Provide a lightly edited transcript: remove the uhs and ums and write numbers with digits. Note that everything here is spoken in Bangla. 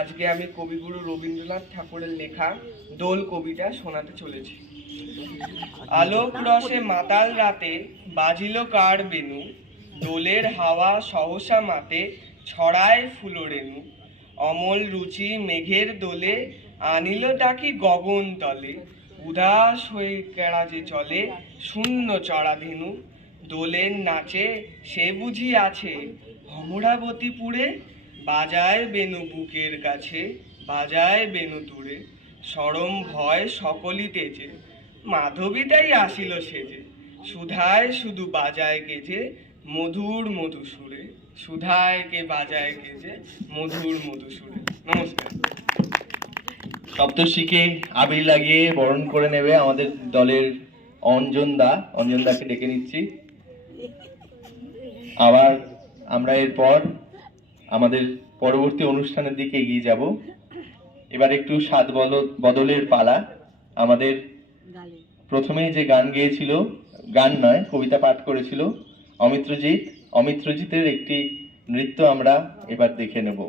আজকে আমি কবিগুরু রবীন্দ্রনাথ ঠাকুরের লেখা দোল কবিতা শোনাতে চলেছি। আলোক রসে মাতাল রাতে বাজিল কার বেনু, দোলের হাওয়া সহসা মাতে ছড়ায় ফুলরেণু। অমল রুচি মেঘের দোলে আনিল ডাকি গগন তলে, উদাস হয়ে কেড়া যে চলে শূন্য চড়া ধেনু। দোলের নাচে সে বুঝি আছে অমরাবতীপুরে, বাজায় বেনু বুকের কাছে বাজায় বেনু দূরে। সরম ভয় সকলই তেজে মাধবী তাই আসিল সেজে, সুধায় শুধু বাজায় কেজে মধুর মধু সুরে। সুধায় কে বাজায় কেজে মধুর মধু সুরে। নমস্কার। সপ্তর্ষিকে আবির লাগিয়ে বরণ করে নেবে আমাদের দলের অঞ্জনদাকে ডেকে নিচ্ছি। আবার আমরা এরপর আমাদের পরবর্তী অনুষ্ঠানের দিকে এগিয়ে যাব। এবার একটু স্বাদ বদলের পালা। আমাদের প্রথমে যে গান গেয়েছিল, গান নয় কবিতা পাঠ করেছিল অমিত্রজিতের একটি নৃত্য আমরা এবার দেখে নেব।